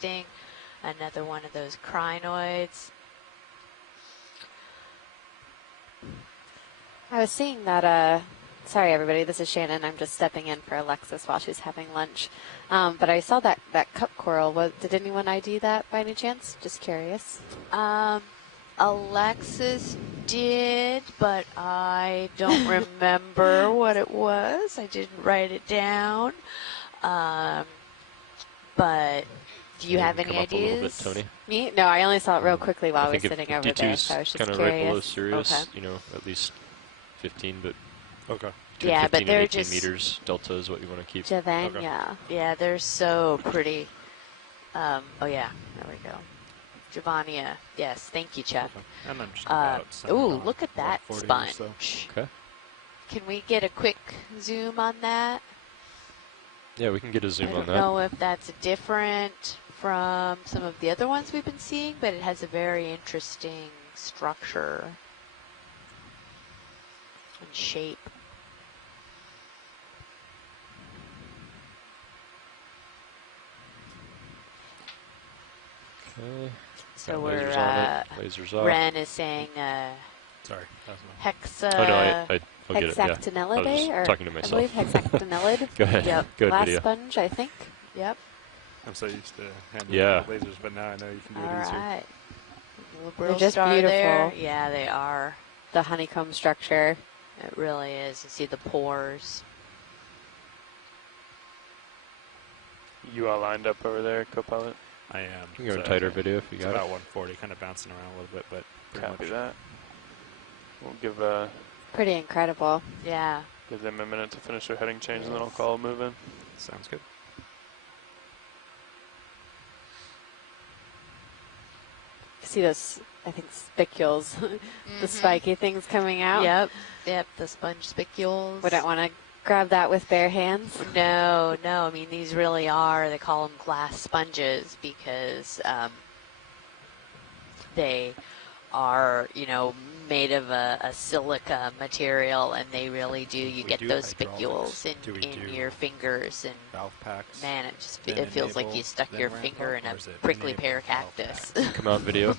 interesting. Another one of those crinoids. I was seeing that, sorry everybody, this is Shannon. I'm just stepping in for Alexis while she's having lunch. But I saw that cup coral. Did anyone ID that by any chance? Just curious. Alexis did, but I don't remember what it was. I didn't write it down. But do you have any ideas? A little bit, Tony. Me? No, I only saw it real quily while I was sitting over there. So I was just kind of curious. right below Sirius, okay. you know, at least 15, but okay. Yeah, 15 but they're 18 just meters delta is what you want to keep. Javania. Okay. Yeah, they're so pretty. Oh yeah, there we go. Javania. Yes, thank you, Chuck. Okay. And I'm just about ooh, look at that 140 sponge. so. Okay. Can we get a quick zoom on that? Yeah, we can get a zoom on that. I don't know if that's different from some of the other ones we've been seeing, but it has a very interesting structure and shape. Okay. So Got we're, lasers on it. Lasers off. Ren is saying Sorry. hexa. Oh, no, I'll get it. Yeah. Hexactinellidae, I or was talking to myself. I believe hexactinellid. Go ahead. Yep. Good Glass video. sponge, I think. Yep. I'm so used to handling Yeah. lasers, but now I know you can do All it easier. right. They're just star beautiful. there. Yeah, they are. The honeycomb structure. It really is. You see the pores. You all lined up over there, co-pilot? I am. You can go tighter video if you It's got about it. 140, kind of bouncing around a little bit, but pretty Copy much. that. We'll give Pretty incredible. Yeah. give them a minute to finish their heading change, and then I'll call a move in. Sounds good. See those, I think, spicules, the spiky things coming out. Yep. Yep. The sponge spicules. Wouldn't want to grab that with bare hands. No. I mean, these really are, they call them glass sponges because they are, you know, made of a silica material, and they really do, you get those spicules in your fingers, and valve packs. man, it feels like you stuck your finger in a prickly pear cactus. Come out video.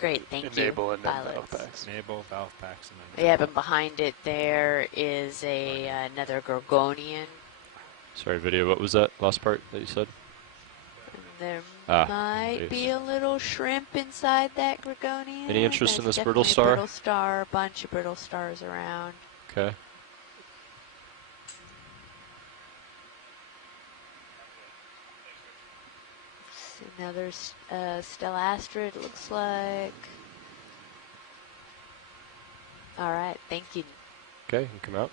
Great, thank Enable you, and then pilots. valve packs. Enable, valve packs, and then. Yeah, but behind it there is another Gorgonian. Sorry, video. What was that last part that you said? There Ah, might nice. be a little shrimp inside that Gorgonian. Any interest in There's this brittle definitely a star? Brittle star, a bunch of brittle stars around. Okay. Another stellastrid, it looks like. All right, thank you. Okay, you can come out.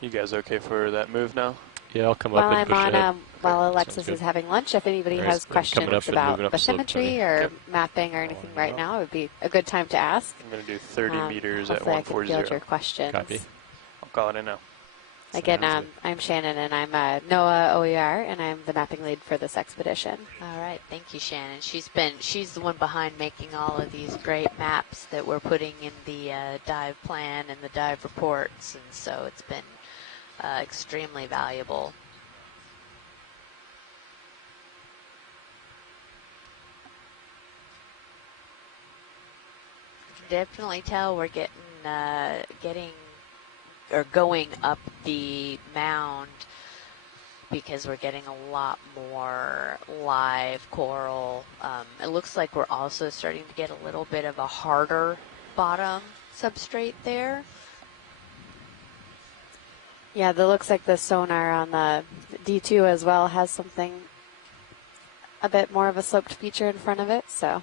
You guys okay for that move now? Yeah, I'll come While up and I'm push on, ahead. while Sounds Alexis good. is having lunch, if anybody All right, has coming up questions and about moving up the slope, bathymetry Tony. or Okay. mapping or anything right now, it would be a good time to ask. I'm going to do 30 meters at Hopefully I can field 140. your questions. Copy. I'll call it in now. Again, Sounds good. I'm Shannon, and I'm NOAA OER, and I'm the mapping lead for this expedition. All right, thank you, Shannon. She's the one behind making all of these great maps that we're putting in the dive plan and the dive reports, and so it's been extremely valuable. Definitely tell we're going up the mound because we're getting a lot more live coral. It looks like we're also starting to get a little bit of a harder bottom substrate there. Yeah, that looks like the sonar on the D2 as well has something, a bit more of a sloped feature in front of it, so.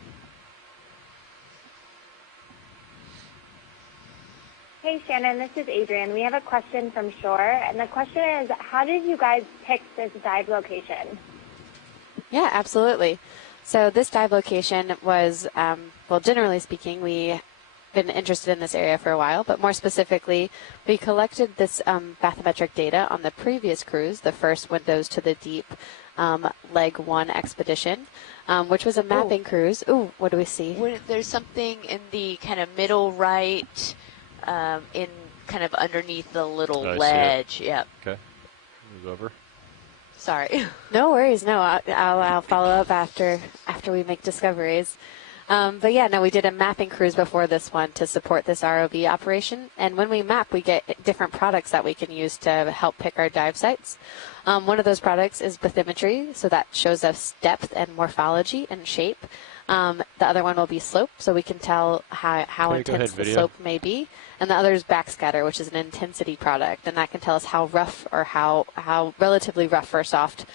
Hey Shannon, this is Adrian. We have a question from shore, and the question is, how did you guys pick this dive location? Yeah, absolutely. So this dive location was, well, generally speaking, we've been interested in this area for a while, but more specifically, we collected this bathymetric data on the previous cruise, the first Windows to the Deep Leg 1 expedition, which was a mapping cruise. Ooh, what do we see? There's something in the kind of middle right, in kind of underneath the little Oh, I see it. ledge. Yep. Okay. Move over. Sorry. No worries. No, I'll follow up after we make discoveries. But yeah, no, we did a mapping cruise before this one to support this ROV operation. And when we map, we get different products that we can use to help pick our dive sites. One of those products is bathymetry, so that shows us depth and morphology and shape. The other one will be slope, so we can tell how intense the slope may be. And the other is backscatter, which is an intensity product, and that can tell us how rough or how relatively rough or soft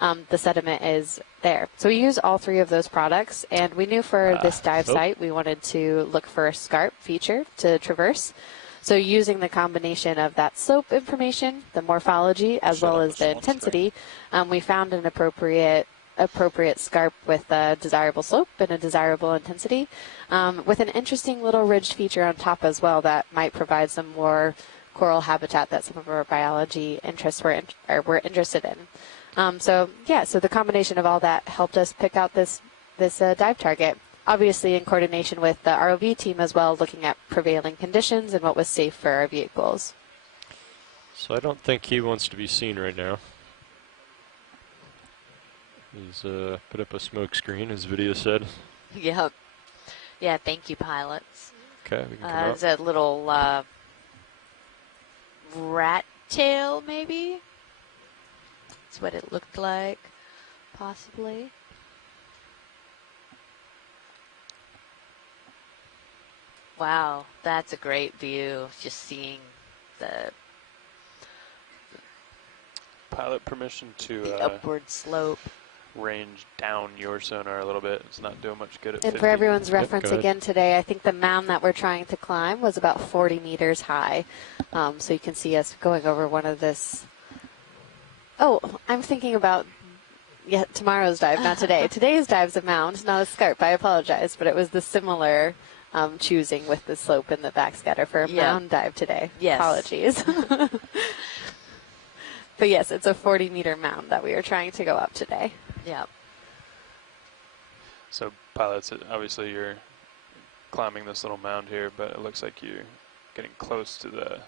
the sediment is there. So we use all three of those products, and we knew for this dive site we wanted to look for a scarp feature to traverse. So using the combination of that slope information, the morphology, as well as the intensity, we found an appropriate scarp with a desirable slope and a desirable intensity, with an interesting little ridged feature on top as well that might provide some more coral habitat that some of our biology interests were interested in. So the combination of all that helped us pick out this dive target. Obviously in coordination with the ROV team as well, looking at prevailing conditions and what was safe for our vehicles. So I don't think he wants to be seen right now. He's put up a smoke screen, as video said. Yep. Yeah, thank you, pilots. Okay, we can come out. It's a little rat tail, maybe? That's what it looked like, possibly. Wow, that's a great view, just seeing the Pilot permission to upward slope. range down your sonar a little bit. It's not doing much good at And 50. for everyone's reference again today, I think the mound that we're trying to climb was about 40 meters high. So you can see us going over one of this. Oh, I'm thinking about tomorrow's dive, not today. Today's dive's a mound, not a scarp. I apologize, but it was the similar choosing with the slope and the backscatter for a mound dive today. Yes. Apologies. But yes, it's a 40-meter mound that we are trying to go up today. Yep. So pilots, obviously you're climbing this little mound here, but it looks like you're getting close to the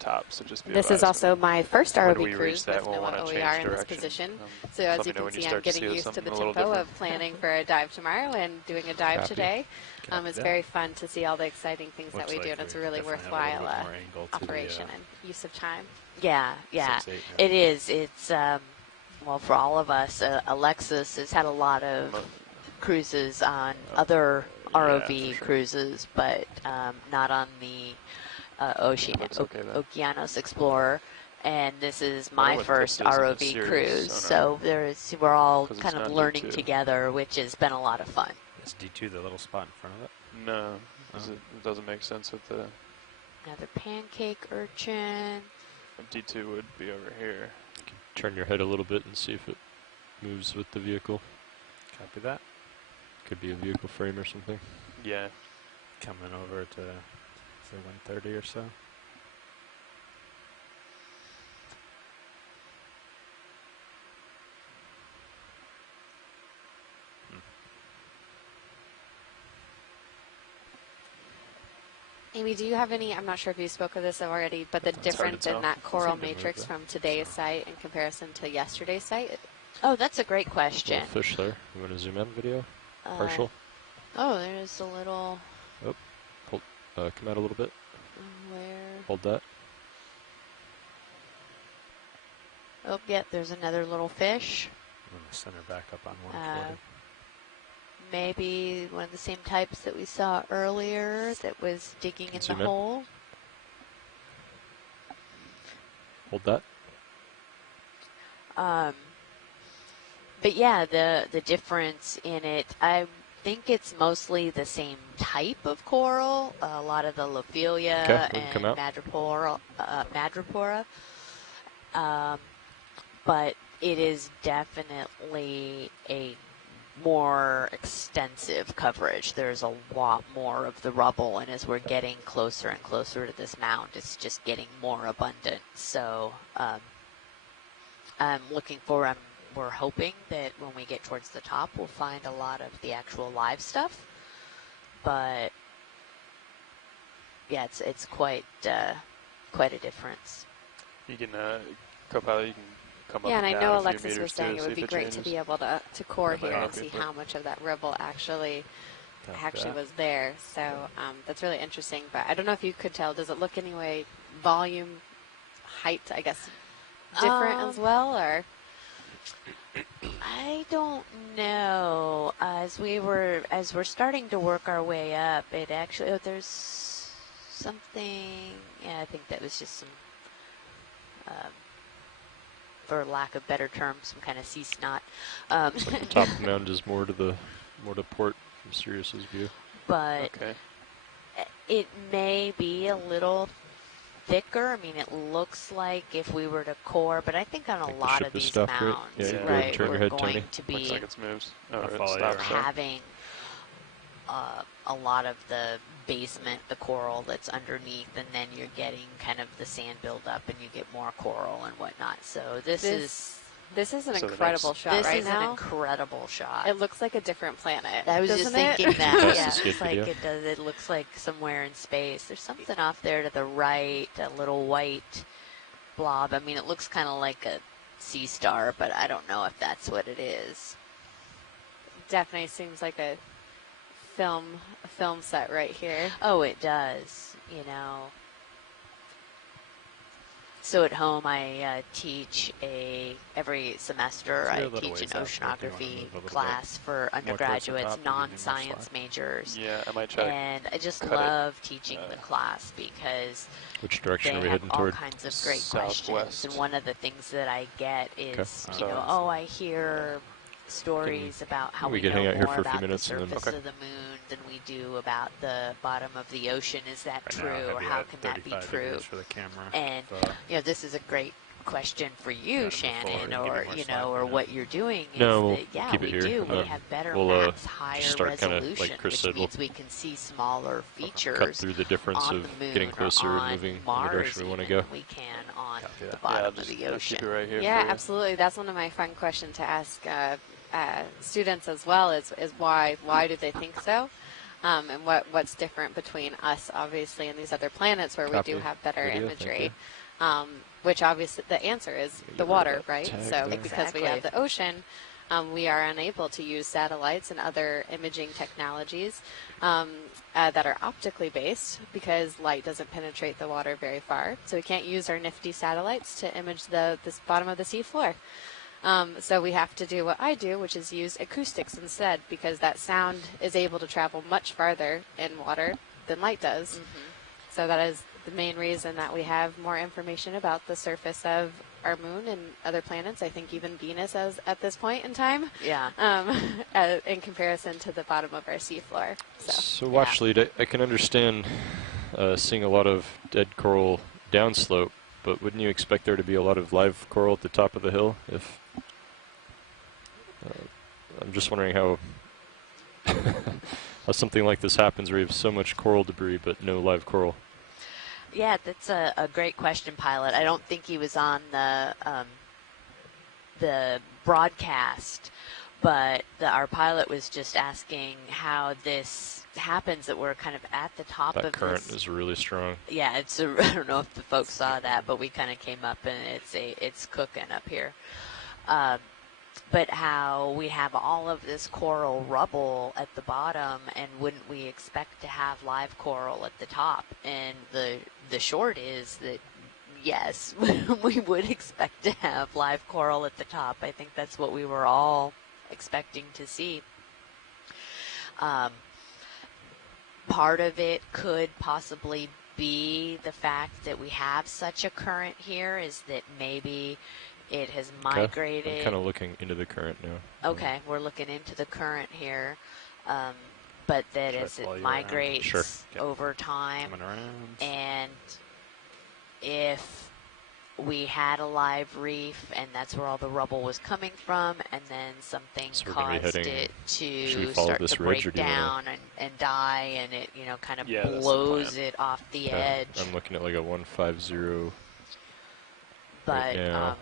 top. So just be This is also my first ROV cruise with we'll NOAA OER in this position. So as you can see, I'm getting used to the tempo of planning for a dive tomorrow and doing a dive today. It's very fun to see all the exciting things that we do, and it's a really worthwhile operation and use of time. Yeah, it is. It's, well, for all of us, Alexis has had a lot of cruises on other ROV cruises, but not on the Okeanos Explorer. And this is my first ROV cruise, so we're all kind of learning together, which has been a lot of fun. Is D2 the little spot in front of it? No, it doesn't make sense with the... Another pancake urchin. D2 would be over here. You can turn your head a little bit and see if it moves with the vehicle. Copy that. Could be a vehicle frame or something. Yeah. Coming over to, say, 130 or so. Amy, do you have any, I'm not sure if you spoke of this already, but the difference in that coral matrix from today's site in comparison to yesterday's site? Oh, that's a great question. Fish there. You want to zoom in video? Partial? Oh, there's a little... Oh, come out a little bit. Where? Hold that. Oh, yeah, there's another little fish. I'm going to center back up on 140. Maybe one of the same types that we saw earlier that was digging in the hole. Hold that. But yeah, the difference in it, I think it's mostly the same type of coral. A lot of the Lophelia and Madrepora. But it is definitely a more extensive coverage. There's a lot more of the rubble, and as we're getting closer and closer to this mound, it's just getting more abundant. So I'm looking for, we're hoping that when we get towards the top, we'll find a lot of the actual live stuff. But yeah, it's quite a difference. You can, co-pilot, you can come up Yeah, and I down know a few Alexis meters was saying too, it see would be if great to changes. be able to core That might here and help see you, how much of that rubble actually Copy that. was there. So that's really interesting. But I don't know if you could tell. Does it look anyway volume, height, I guess, different as well, or? I don't know. As we're starting to work our way up, it actually there's something. Yeah, I think that was just some, for lack of better term, some kind of sea snot. It's like the top of the mound is more to port from Sirius's view. But Okay. it may be a little thicker. I mean, it looks like if we were to core, but I think on a Think the lot ship of is these stopped, right? mounds, Yeah, you go ahead right, and turn we're your head, going Tony. to Looks be like it's moves. I'll Or it follow you stopped. around. Sorry. having a lot of the basement, the coral that's underneath, and then you're getting kind of the sand buildup, and you get more coral and whatnot. So this is An So the incredible next- shot this right is now. an incredible shot. It looks like a different planet. I was just doesn't it? thinking that. Pass Yeah, the skid it's like video. it does. It looks like somewhere in space. There's something off there to the right, a little white blob. I mean, it looks kind of like a sea star, but I don't know if that's what it is. Definitely seems like a film set right here. Oh, it does. You know. So at home, I teach every semester. So I you're a little teach ways an out, but do you wanna oceanography move a little class for towards the undergraduates, top, you need more non-science slack. majors. Yeah, I might try to And I just cut it, love teaching the class because Which they direction are we have heading all toward? kinds of great questions. Southwest. And one of the things that I get is, Okay. you know, So- I hear stories about how we we could know hang out here more for a few about the minutes and then- surface Okay. of the moon than we do about the bottom of the ocean. Is that Right now, true, have or you how had can that be 35 true? degrees for the camera? And you know, this is a great question for you, Yeah, move Shannon, forward and give or you more you slack, know, or you know. what you're doing. Is No, we'll that, yeah, keep it we here. do. We Um, have better we'll, maps, higher start kinda, like resolution, Chris which said, means we can see smaller features. Cut through the difference on of the moon getting or closer and on moving in the Mars direction we want to even go. than we can on Copy the that. bottom yeah, of just the I'll ocean. keep it right here. Yeah, for you. absolutely. That's one of my fun questions to ask students as well. Is why do they think so, and what's different between us, obviously, and these other planets where Copy. we do have better Video, thank imagery. you. Which obviously the answer is Get the rid of water, that right? tag So there. because we have the ocean, we are unable to use satellites and other imaging technologies that are optically based because light doesn't penetrate the water very far. So we can't use our nifty satellites to image this bottom of the sea floor. So we have to do what I do, which is use acoustics instead, because that sound is able to travel much farther in water than light does. So that is the main reason that we have more information about the surface of our moon and other planets. I think even Venus as at this point in time, Yeah. in comparison to the bottom of our seafloor. So watch lead, I can understand seeing a lot of dead coral downslope, but wouldn't you expect there to be a lot of live coral at the top of the hill? If I'm just wondering how how something like this happens where you have so much coral debris but no live coral. Yeah, that's a great question, Pilot. I don't think he was on the broadcast, but our pilot was just asking how this happens, that we're kind of at the top That of current this. is really strong. Yeah, I don't know if the folks saw that, but we kind of came up and it's cooking up here. But how we have all of this coral rubble at the bottom, and wouldn't we expect to have live coral at the top? And the short is that yes, we would expect to have live coral at the top. I think that's what we were all expecting to see. Part of it could possibly be the fact that we have such a current here, is that maybe it has migrated. I'm kind of looking into the current now. Okay, we're looking into the current here, but that Should I as it follow you around? migrates Sure. Okay. over time, Coming around. and if we had a live reef and that's where all the rubble was coming from, and then something So we're gonna be caused heading- it should we to follow start this to ridge, break or do you wanna- down and die, and it kind of Yeah, that's the blows plan. it off the Yeah, edge. I'm looking at like a 150 But right now.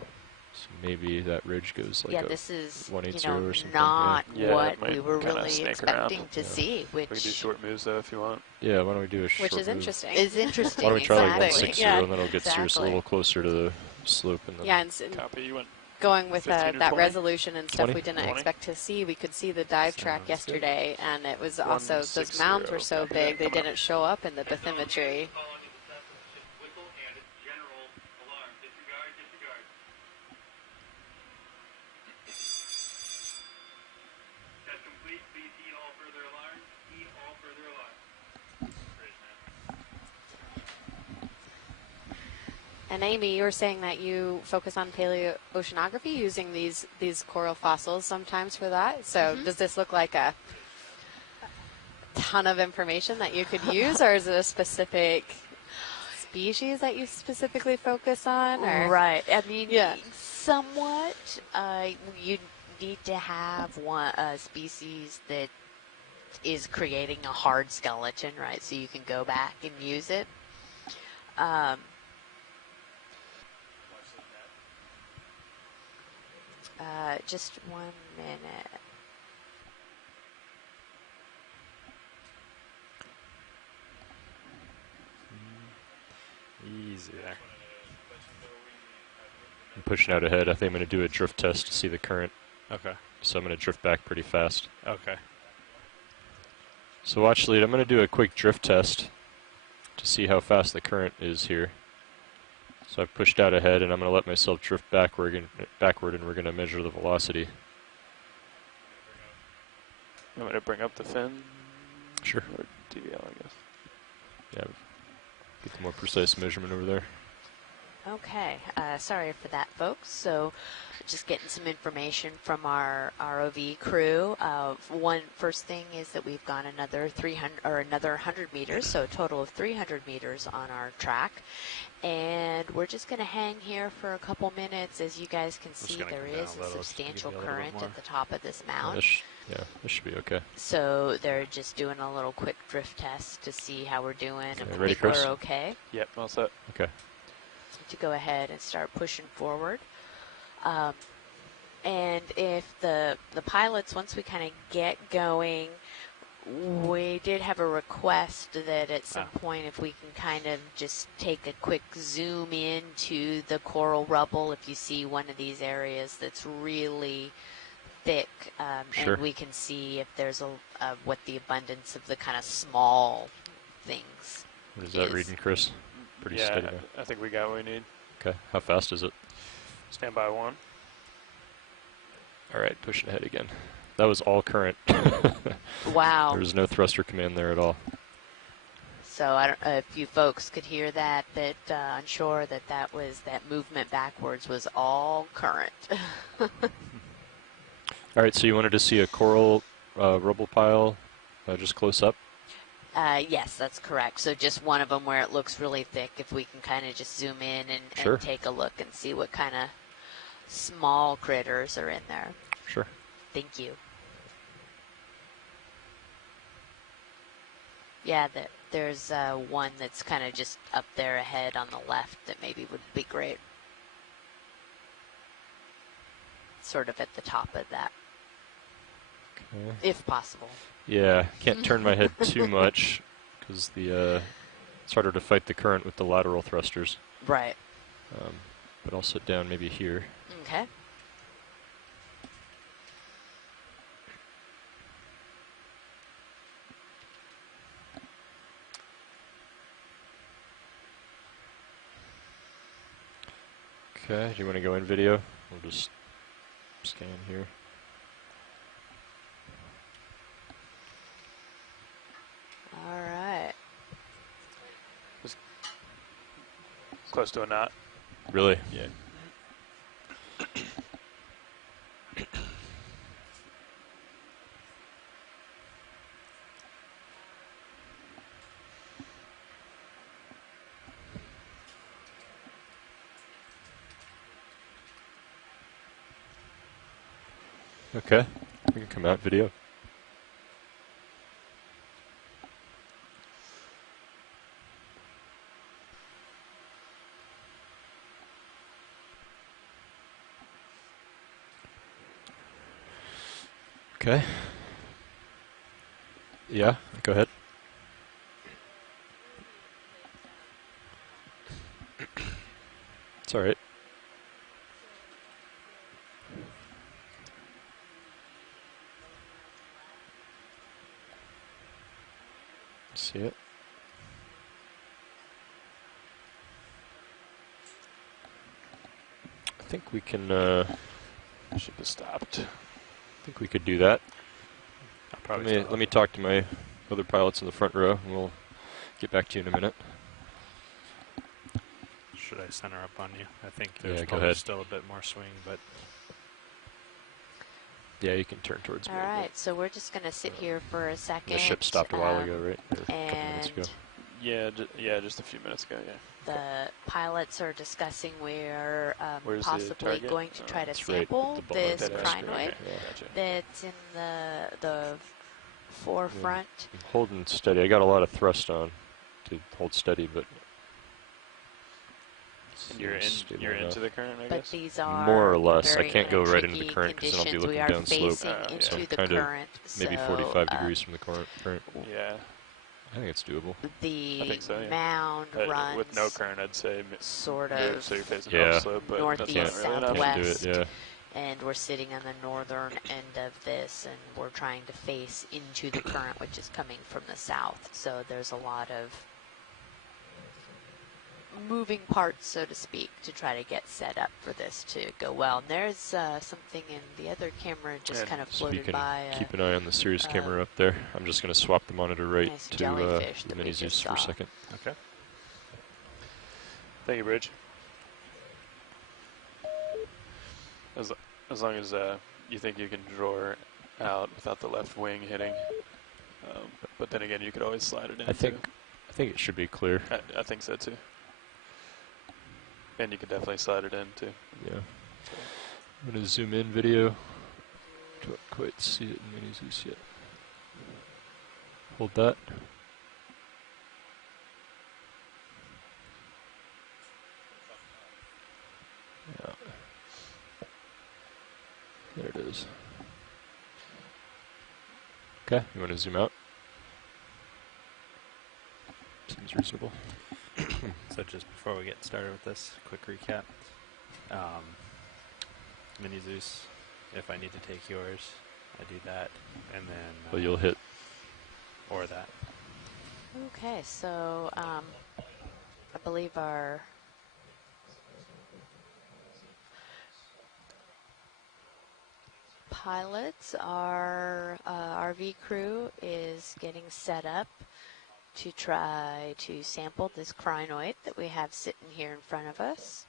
So maybe that ridge goes like yeah, a this is 180 or something, not yeah. Yeah, what it might we were kinda really snake around. expecting to Yeah. see, which We can do short moves though if you want. Yeah, why don't we do a short Which is move? interesting. is interesting. Why don't we try like exactly. 160 Yeah, and then it'll get Sirius a exactly. little closer to the slope, and then Yeah, and Copy. You went going with 15 or that 20? resolution and stuff 20? we didn't 20? expect to see. We could see the dive track Sounds good. yesterday, and it was also, those 160, mounds were so copy big that, they coming up. didn't show up in the bathymetry. And Amy, you were saying that you focus on paleoceanography using these coral fossils sometimes for that. So does this look like a ton of information that you could use, or is it a specific species that you specifically focus on? Or? Right. I mean, Yeah. somewhat. You need to have a species that is creating a hard skeleton, right? So you can go back and use it. Just 1 minute. Easy there. I'm pushing out ahead. I think I'm going to do a drift test to see the current. Okay. So I'm going to drift back pretty fast. Okay. So watch lead. I'm going to do a quick drift test to see how fast the current is here. So I've pushed out ahead, and I'm going to let myself drift backward, and we're going to measure the velocity. You want me to bring up the fin? Sure. Or DVL, I guess. Yeah. Get the more precise measurement over there. Okay, sorry for that, folks. So, just getting some information from our ROV crew. First thing is that we've gone another 100 meters, so a total of 300 meters on our track. And we're just going to hang here for a couple minutes. As you guys can see, there is a substantial current at the top of this mound. This should be okay. So they're just doing a little quick drift test to see how we're doing. Okay, And ready, if Chris? we're okay. Yep, all set. Okay. To go ahead and start pushing forward. And if the pilots, once we kind of get going, we did have a request that at some point if we can kind of just take a quick zoom into the coral rubble if you see one of these areas that's really thick, Sure. and we can see if there's what the abundance of the kind of small things What is that is. reading, Chris? Pretty Yeah, steady now. I think we got what we need. Okay. How fast is it? Stand by 1. All right, pushing ahead again. That was all current. Wow. There was no thruster command there at all. So I don't know if you folks could hear that on shore that movement backwards was all current. All right, so you wanted to see a coral rubble pile just close up? Yes, that's correct. So just one of them where it looks really thick, if we can kind of just zoom in and Sure. take a look and see what kind of small critters are in there. Sure. Thank you. Yeah, there's one that's kind of just up there ahead on the left that maybe would be great. Sort of at the top of that, Okay. if possible. Yeah, can't turn my head too much because it's harder to fight the current with the lateral thrusters. Right. But I'll sit down maybe here. Okay. Okay, do you want to go in video? We'll just scan here. All right. Close to a knot. Really? Yeah. Okay, we can come out video. Okay. Yeah, go ahead. It's all right. See it? I think we can, Ship is stopped. I think we could do that. I'll probably Let me talk to my other pilots in the front row, and we'll get back to you in a minute. Should I center up on you? I think Yeah, there's go probably ahead. still a bit more swing, but Yeah, you can turn towards me. All right, so we're just going to sit here for a second. The ship stopped a while ago, right? Or a couple minutes And ago. Yeah, just a few minutes ago. Yeah. the pilots are discussing we're Where's the possibly target? going to try to It's right sample at the bottom of this the screen. crinoid Okay, Yeah. gotcha. that's in the forefront. I'm holding steady. I got a lot of thrust on to hold steady, but And you're stable enough. into the current, I But guess. these are More or less. I very can't kind go of right into the tricky current because then I'll be conditions. looking We are downslope. facing So into I'm the kinda current. Maybe so, 45 degrees from the current. Yeah. I think it's doable. The I think so, yeah. mound runs With no current, I'd say sort move, of so you're facing Yeah. off slope, but northeast, that's not really an option. Can't do it, southwest. yeah. And we're sitting on the northern end of this, and we're trying to face into the current, which is coming from the south. So there's a lot of moving parts, so to speak, to try to get set up for this to go well. And there's something in the other camera just And kind of So you floated can by. keep an eye on the Sirius camera up there. I'm just going to swap the monitor right nice to jellyfish the that we Mini just Zeus for a saw. second. okay. Thank you, Bridge. As long as you think you can draw out without the left wing hitting, but then again, you could always slide it in. I think it should be clear. I think so too. And you could definitely slide it in too. Yeah. I'm going to zoom in video. Don't quite see it in Mini Zeus yet. Hold that. Yeah. There it is. Okay, you want to zoom out? Seems reasonable. So just before we get started with this, quick recap. Mini Zeus, if I need to take yours, I do that, and then Well, you'll hit. or that. Okay, so I believe our pilots, our RV crew is getting set up to try to sample this crinoid that we have sitting here in front of us.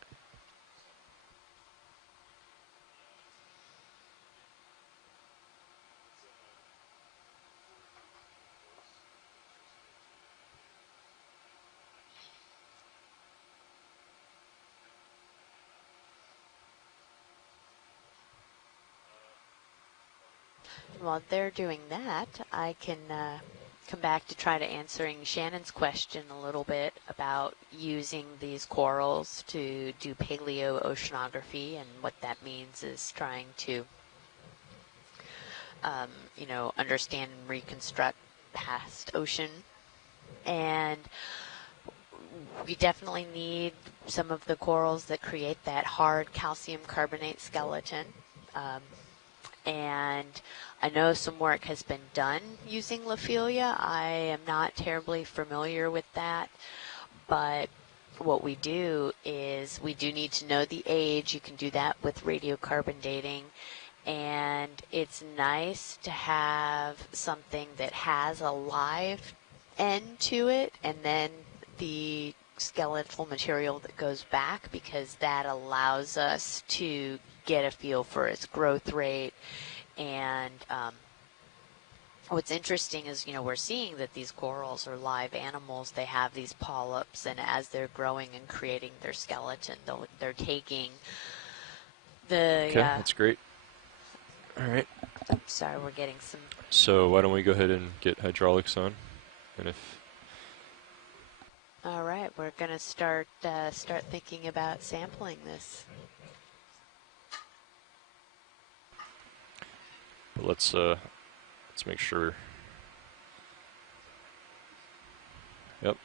While they're doing that, I can come back to try to answering Shannon's question a little bit about using these corals to do paleoceanography, and what that means is trying to, understand and reconstruct past ocean. And we definitely need some of the corals that create that hard calcium carbonate skeleton. And I know some work has been done using Lophelia. I am not terribly familiar with that, but what we do is we do need to know the age. You can do that with radiocarbon dating, and it's nice to have something that has a live end to it, and then the skeletal material that goes back, because that allows us to get a feel for its growth rate. And what's interesting is, we're seeing that these corals are live animals. They have these polyps, and as they're growing and creating their skeleton, they're taking the... Okay, that's great. All right. I'm sorry, we're getting some... So why don't we go ahead and get hydraulics on? And if... All right, we're going to start thinking about sampling this. But let's make sure. Yep.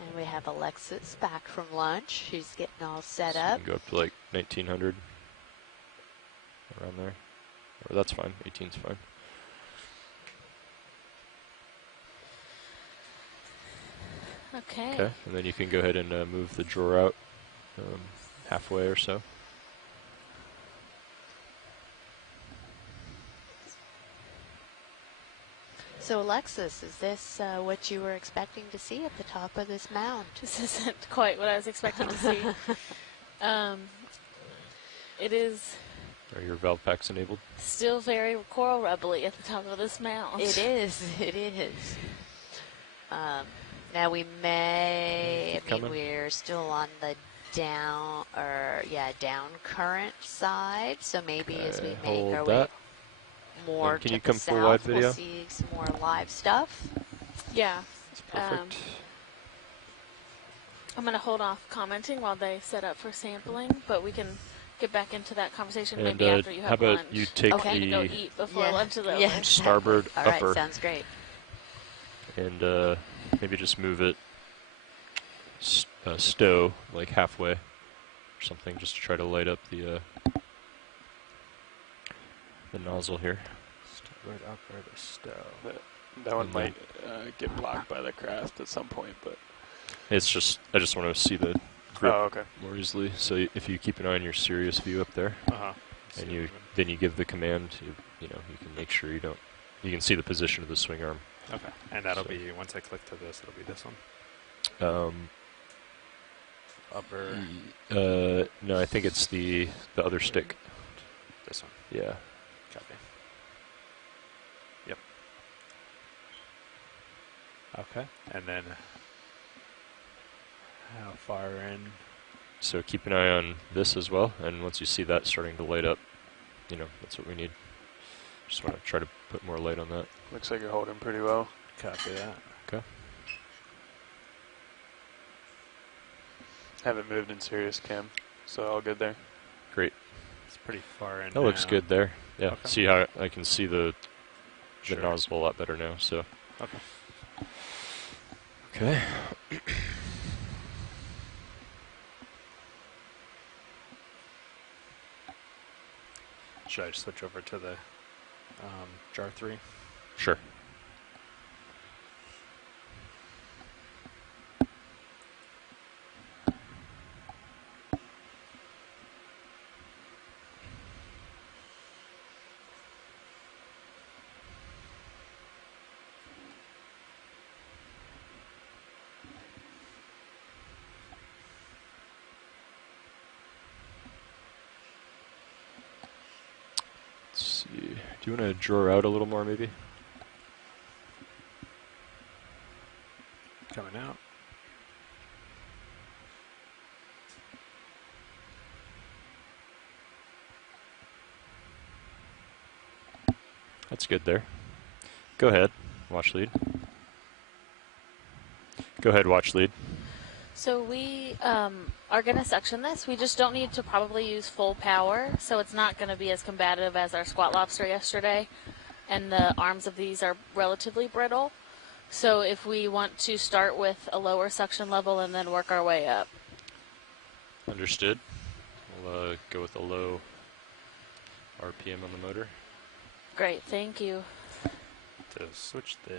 And we have Alexis back from lunch. She's getting all set So up. we can go up to like 1900. Around there. Or that's fine. 18's fine. Okay. Okay, and then you can go ahead and move the drawer out halfway or so. So, Alexis, is this what you were expecting to see at the top of this mound? This isn't quite what I was expecting to see. It is Are your valve packs enabled? still very coral rubbly at the top of this mound. It is. It is. Now we may. I mean, Coming. we're still on the down current side. So maybe as we Okay, make hold our that. way more And can to you the come full wide south, video? we'll see some more live stuff. Yeah. That's perfect. I'm going to hold off commenting while they set up for sampling, but we can get back into that conversation And maybe after you how have about lunch. you take I need to go the eat before Yeah. lunch is over. Yeah, exactly. starboard All right, upper. sounds great. and maybe just move it stow like halfway or something, just to try to light up the nozzle here. Starboard upper to stow. That one And might get blocked by the craft at some point, but It's just I just want to see the grip oh, okay. more easily. So if you keep an eye on your Sirius view up there, and then you give the command, you know, you can make sure you can see the position of the swing arm. Okay, and that'll So- be, once I click to this, it'll be this one. Upper, No, I think it's the other stick. this one. Yeah. Copy. Yep. Okay, and then how far in? So keep an eye on this as well, and once you see that starting to light up, you know, that's what we need. Just want to try to put more light on that. Looks like you're holding pretty well. Copy that. Okay. Haven't moved in serious cam, so all good there. Great. It's pretty far in. That looks now. good there. Yeah. Okay. See how I can see the Sure. nozzle a lot better now. So. Okay. Okay. Should I switch over to the jar 3? Sure. Let's see. Do you want to draw out a little more, maybe? Coming out. That's good there. Go ahead. Watch lead. Go ahead, watch lead. So we are going to section this. We just don't need to probably use full power, so it's not going to be as combative as our squat lobster yesterday. And the arms of these are relatively brittle. So if we want to start with a lower suction level and then work our way up. Understood. We'll go with a low RPM on the motor. Great, thank you. To switch the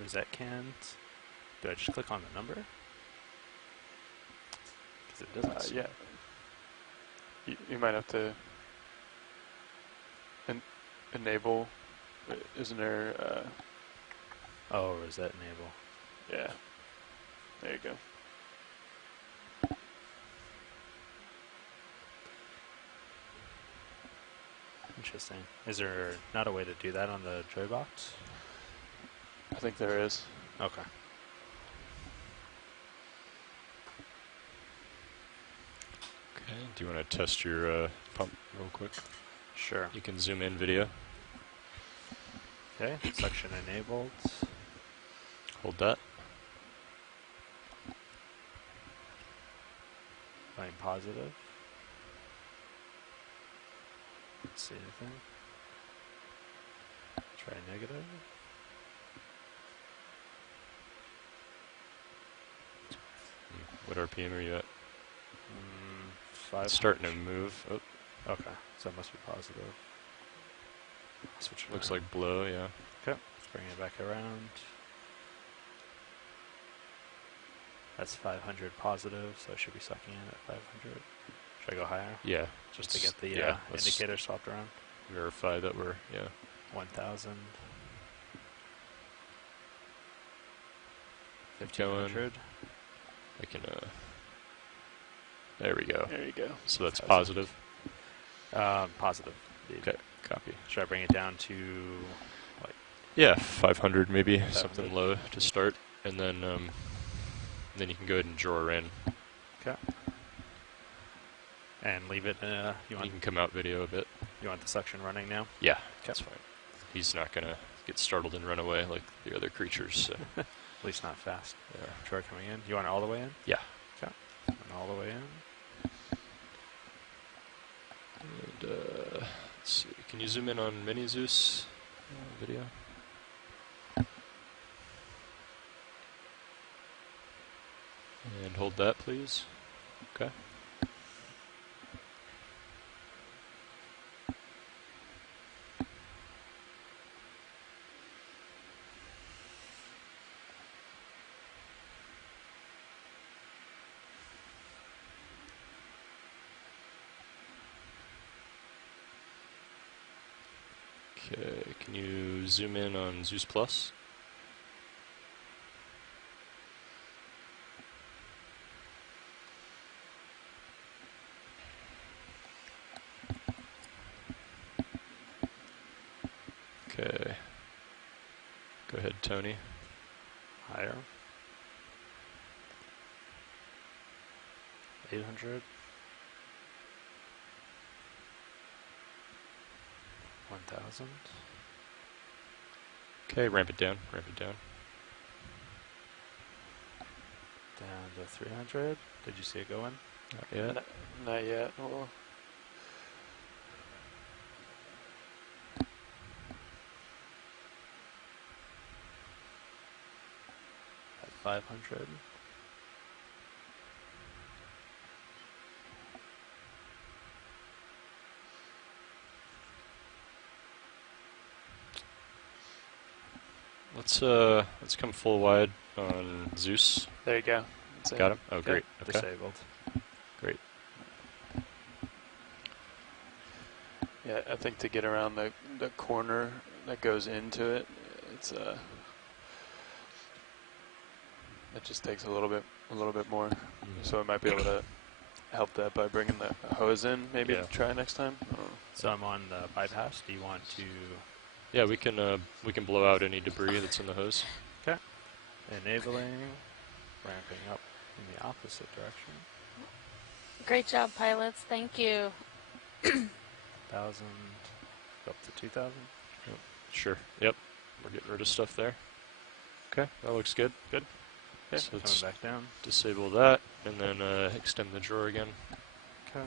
rosette cans, do I just click on the number? Because it doesn't. Yeah. You might have to enable. Isn't there? Oh, rosette enable. Yeah. There you go. Interesting. Is there not a way to do that on the Joy box? I think there is. Okay. Okay. Do you want to test your pump real quick? Sure. You can zoom in video. Okay. Suction enabled. Hold that. Line positive. Let's see anything. Try negative. What RPM are you at? 5. It's starting to move. Oh, Okay, so it must be positive. Switch it looks around. like blow, yeah. Okay, let's bring it back around. That's 500 positive, so it should be sucking in at 500. Should I go higher? Yeah. Just to get the let's indicator swapped around. verify that we're, 1,000. Keep going. 1,500. I can, there we go. There you go. So that's 1,000. positive. Positive. Okay, copy. Should I bring it down to like Yeah, 500 maybe, 500. something low to start, and then you can go ahead and draw her in. okay? And leave it. You You can come out video a bit. want the suction running now? Yeah, that's fine. He's not gonna get startled and run away like the other creatures. So. At least not fast. Yeah. Draw coming in. You want it all the way in? Yeah. Okay. And all the way in. And, let's see. Can you zoom in on Mini Zeus video? And hold that, please. Okay. Okay, can you zoom in on Zeus Plus? Okay. Go ahead, Tony. Higher. 800. 1,000. Okay, ramp it down, ramp it down. Down to 300. Did you see it go in? Not yet. Not yet. Well, At 500. Let's come full wide on Zeus. there you go. That's it. Got him? Oh, great. Okay. Disabled. Great. Yeah, I think to get around the corner that goes into it, it's it just takes a little bit more. So I might be able to help that by bringing the hose in. Maybe Yeah. try next time. So I'm on the bypass. Do you want to Yeah, we can blow out any debris that's in the hose. enabling, ramping up in the opposite direction? Great job, pilots. Thank you. 1,000 up to 2,000. Sure. Yep. We're getting rid of stuff there. Okay, that looks good. Good. Okay, So coming let's back down. disable that, and then extend the drawer again. Okay.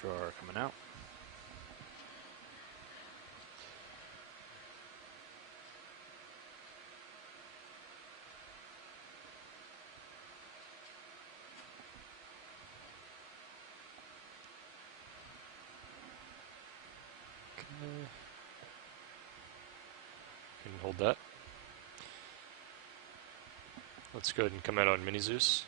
Drawer coming out. Can you hold that? Let's go ahead and come out on Mini Zeus.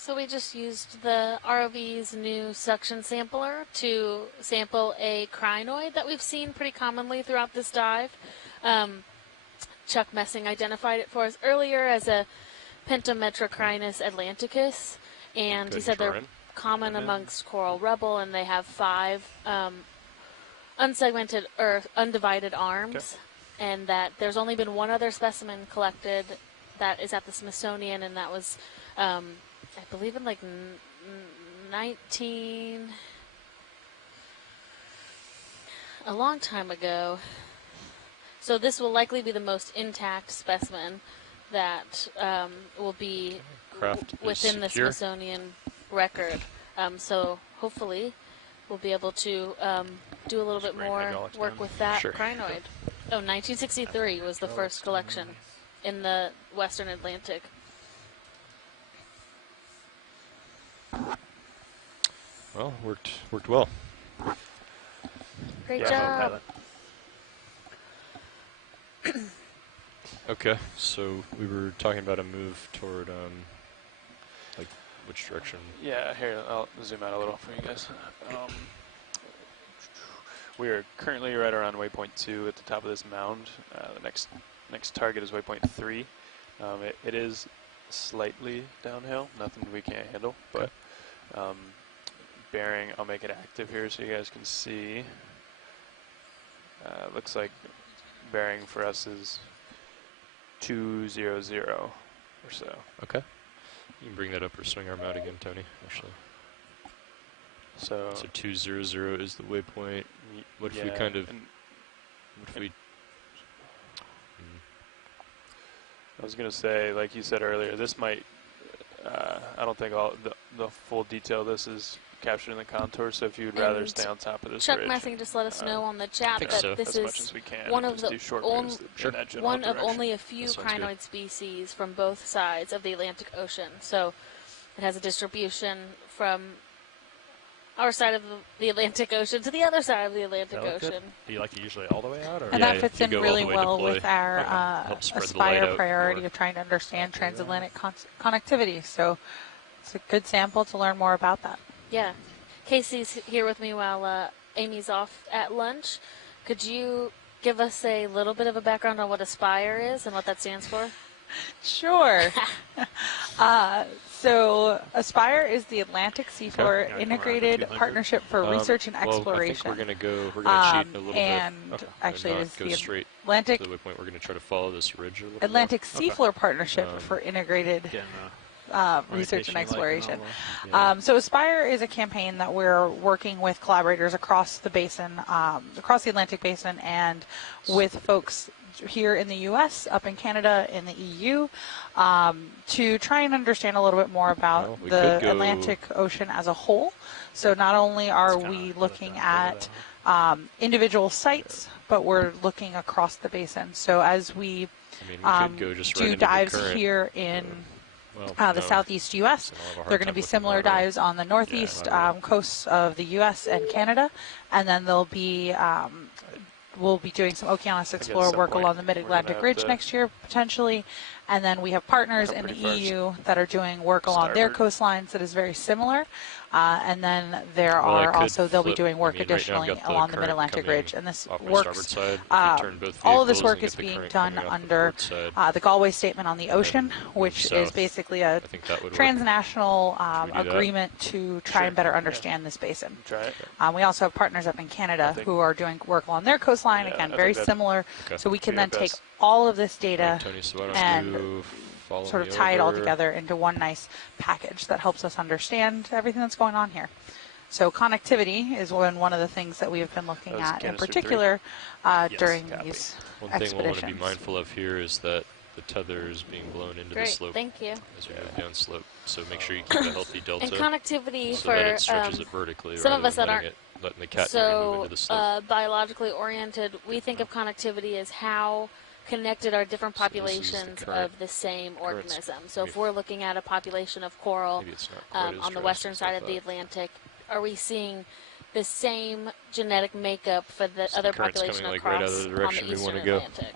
So we just used the ROV's new suction sampler to sample a crinoid that we've seen pretty commonly throughout this dive. Chuck Messing identified it for us earlier as a Pentametrocrinus atlanticus, and he said they're common amongst coral rubble, and they have 5 unsegmented or undivided arms, and that there's only been one other specimen collected that is at the Smithsonian, and that was I believe in like 19, a long time ago. So this will likely be the most intact specimen that will be within the Smithsonian record. So hopefully we'll be able to do a little bit more work with that crinoid. Oh, 1963 was the first collection. in the Western Atlantic. Well, worked well. Great Yeah, job. Okay, so we were talking about a move toward, like, which direction? Yeah, here, I'll zoom out a little for you guys. We are currently right around waypoint 2 at the top of this mound. The next target is waypoint 3. It is slightly downhill, nothing we can't handle, but bearing, I'll make it active here so you guys can see. Looks like bearing for us is 200 or so. Okay. You can bring that up or swing arm out again, Tony, actually. So 200 is the waypoint. What if we kind of, what if we... I was going to say, like you said earlier, this might, I don't think all the full detail of this is captured in the contour, so if you'd rather stay on top of this Chuck ridge, Messing just let us know on the chat that so. this as much as is we can, one of just the do short on- moves in that general one of direction. only a few That sounds good. crinoid species from both sides of the Atlantic Ocean. So it has a distribution from our side of the Atlantic Ocean to the other side of the Atlantic Ocean. Do you like it usually all the way out? Or? And Yeah, that fits you in go all really the way well deploy. with our Help spread the light Aspire out priority more. of trying to understand transatlantic connectivity. So it's a good sample to learn more about that. Yeah. Casey's here with me while Amy's off at lunch. Could you give us a little bit of a background on what Aspire is and what that stands for? Sure. So Aspire is the Atlantic Seafloor Yeah, Integrated 200. Partnership for Research and Exploration. I think we're gonna cheat a little and bit. actually and it is not go the straight Atlantic to the waypoint. We're gonna try to follow this ridge a little Atlantic Seafloor Partnership Um, for Integrated Getting, Research and orientation like Exploration. and all. Yeah. So Aspire is a campaign that we're working with collaborators across the basin, across the Atlantic Basin, and with folks here in the U.S., up in Canada, in the EU, to try and understand a little bit more about Well, we the could go- Atlantic Ocean as a whole. So not only are It's kinda we further looking down at individual sites, but we're looking across the basin. So as we I mean, we could go just right do into the dives current. here in Well, the no. southeast U.S. So I'll have a hard They're going to time be looking similar lateral. dives on the northeast lateral. coasts of the U.S. and Canada, and then there'll be we'll be doing some Okeanos Explorer some work point along the we're gonna Mid-Atlantic have Ridge to next year potentially, and then we have partners come in the pretty far EU that are doing work along their starboard. coastlines that is very similar, and then there Well, I are could also they'll be flip- doing work I mean, right now I've additionally got the along the current Mid-Atlantic coming Ridge, and this off my works. starboard side. If we turn both All of this vehicles work and is get the being current done coming off the under port side, the Galway Statement on the Ocean, move which is south, basically a I think that would work. transnational Should we do that? agreement to try Sure, and better yeah. understand this basin. Try it. We also have partners up in Canada think- who are doing work along their coastline, Yeah, again, I very think that'd similar. Okay. So we can be then our take best. all of this All data right, Tony, so why don't and you follow sort me of tie it all over? together into one nice package that helps us understand everything that's going on here. So connectivity is one of the things that we have been looking That was at in canister particular during copy. these One thing we'll want to expeditions. be mindful of here is that the tether is being blown into the Great, slope thank you. as we move down slope. So make sure you keep a healthy delta And connectivity so that it for stretches it vertically some rather of us than that letting letting the cat move so into the slope. biologically oriented, we think of connectivity as how connected are different So this is the populations current- of the same current- organism. So if maybe- we're looking at a population of coral Maybe it's not quite as on the drastic western as I side of the thought. Atlantic, are we seeing the same genetic makeup for the So other the current's population coming, like, right out across of the on direction the we eastern wanna go, Atlantic?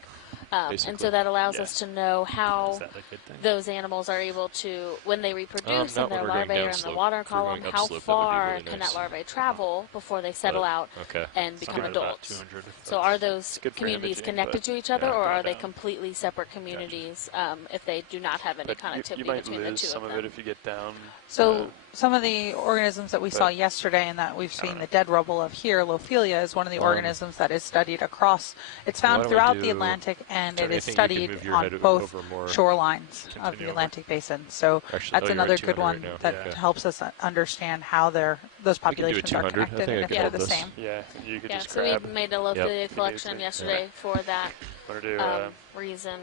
And basically. so that allows Yeah. us to know how Is that a good thing? those animals are able to, when they reproduce not and their when we're going larvae are in the downslope. water If we're going column, how upslope, that would be far really can nice. that larvae travel before they settle But- out Okay. and become Something about adults? 200. So are those good for communities imaging, connected but to each other, yeah, or go are they down. completely separate communities if they do not have any But connectivity you might between the lose two some of of them? it if you get down. So some of the organisms that we saw but- yesterday and that we've seen know. the dead rubble of here, Lophelia, is one of the organisms that is studied across. It's Why found don't we throughout the do- Atlantic, and Is it there is anything you can studied move your on head both over more? shorelines of Continue the over. Atlantic Basin. So Actually, that's you're another at good 200 one right now. that Yeah. helps us understand how those We can do a populations are 200. I connected think I and if can they're hold the this. same. Yeah, you could Yeah, just so we grab. made a Lophelia Yep. collection yesterday for that Want to do reason.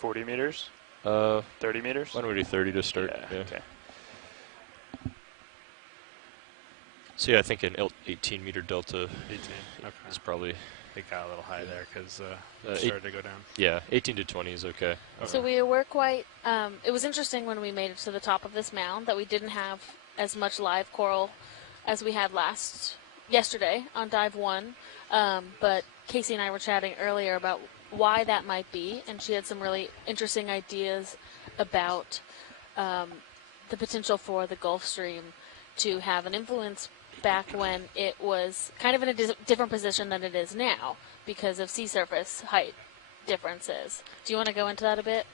40 meters, Uh, 30 meters? why don't we do 30 to start? Yeah, okay. So yeah, I think an 18-meter delta 18. Okay. is probably It got a little high there because it eight- started to go down. Yeah, 18 to 20 is okay. So we were quite. It was interesting when we made it to the top of this mound that we didn't have as much live coral as we had yesterday on dive 1. But Casey and I were chatting earlier about why that might be, and she had some really interesting ideas about the potential for the Gulf Stream to have an influence back when it was kind of in a different position than it is now because of sea surface height differences. Do you want to go into that a bit?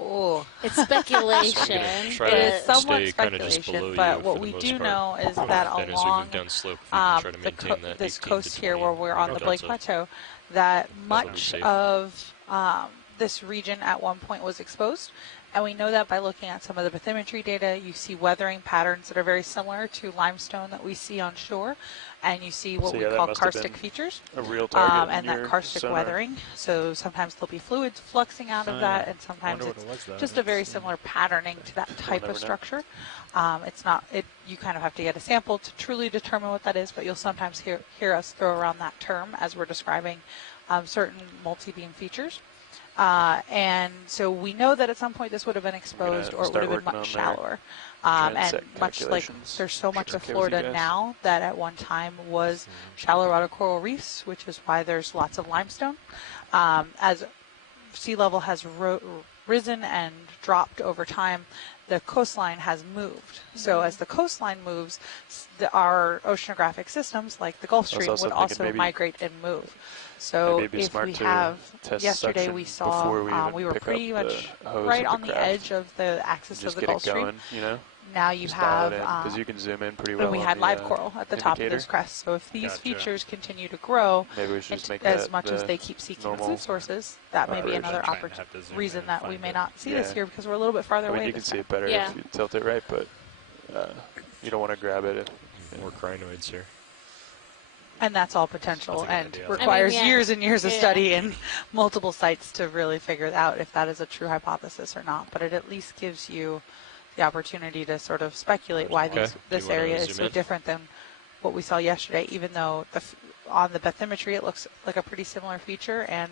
Oh, It's speculation. Try it to is somewhat stay kinda just speculation, below but you what for the we most do part. know is that Then as we along move down slope, we can try to maintain that this 18 coast to here 20 where we're on the Blake delta. Plateau, that That'll be much safe. of this region at one point was exposed. And we know that by looking at some of the bathymetry data, you see weathering patterns that are very similar to limestone that we see on shore. And you see what So we yeah, that call must have karstic been features. A real target in And that your karstic sonar. weathering. So sometimes there'll be fluids fluxing out of that, and sometimes wonder what it's it was, though. just a very similar patterning to that type never of know. structure. It's not. You kind of have to get a sample to truly determine what that is, but you'll sometimes hear us throw around that term as we're describing certain multi-beam features. And so we know that at some point this would have been exposed, or it would start have been working much on their shallower. And transect much like calculations. there's so much It's of okay with you Florida guys? now that at one time was shallow water coral reefs, which is why there's lots of limestone. As sea level has risen and dropped over time, the coastline has moved. So as the coastline moves, our oceanographic systems, like the Gulf I was Stream, also would thinking also maybe- migrate and move. So Maybe it'd be if smart we to have, test yesterday suction we saw, before we even we were pick pretty up much the hose right of on the craft. edge of the axis Just of the get Gulf it Stream. going, you know? Now you Just dial have, it in, because you can zoom in pretty well. and we on had the, live coral at the top of indicator. those crests. So if these Gotcha. features continue to grow, Maybe we should just make as that much as the they keep seeking normal food sources, that may be operation. another Trying to have to zoom reason in that and we find may it. not see this Yeah. here because we're a little bit farther I mean, away. you can this see time. it better Yeah. if you tilt it right, but you don't want to grab it. More crinoids here. And that's all potential That's a good and idea. requires I mean, yeah. years and years of Yeah. study in multiple sites to really figure out if that is a true hypothesis or not. But it at least gives you the opportunity to sort of speculate why Okay. this Do you wanna area is zoom so in? different than what we saw yesterday, even though on the bathymetry it looks like a pretty similar feature, and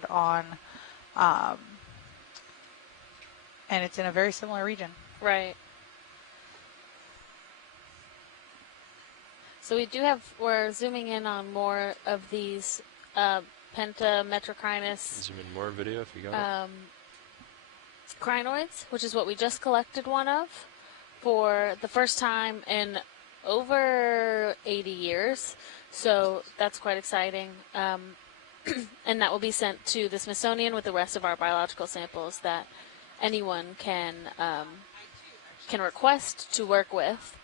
and it's in a very similar region. Right. So we're zooming in on more of these pentametrocrinus Zoom in more video if you got it. crinoids, which is what we just collected one of for the first time in over 80 years. So that's quite exciting. And that will be sent to the Smithsonian with the rest of our biological samples that anyone can request to work with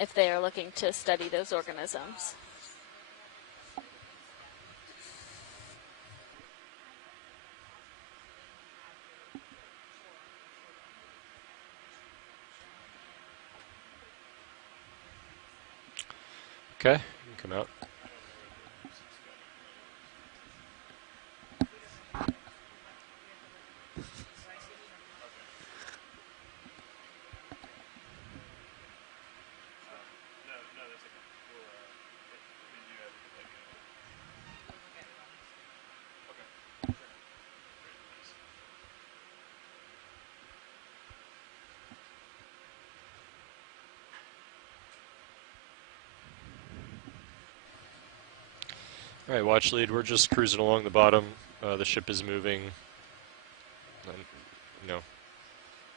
if they are looking to study those organisms. Okay, you can come out. All right, watch lead. We're just cruising along the bottom. The ship is moving. And, you know,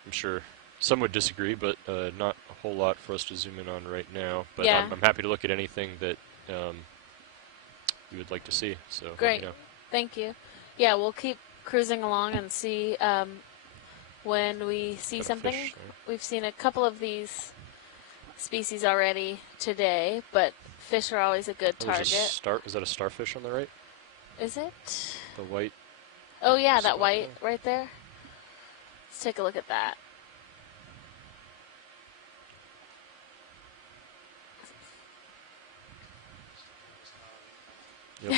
I'm sure some would disagree, but not a whole lot for us to zoom in on right now. But Yeah. I'm happy to look at anything that you would like to see. So let me Great. know. Thank you. Yeah, we'll keep cruising along and see when we see Got a something. fish there. We've seen a couple of these species already today, but fish are always a good Oh, there's target. is that a starfish on the right? Is it? The white. Oh yeah, that Spot white there. right there. Let's take a look at that. Yep.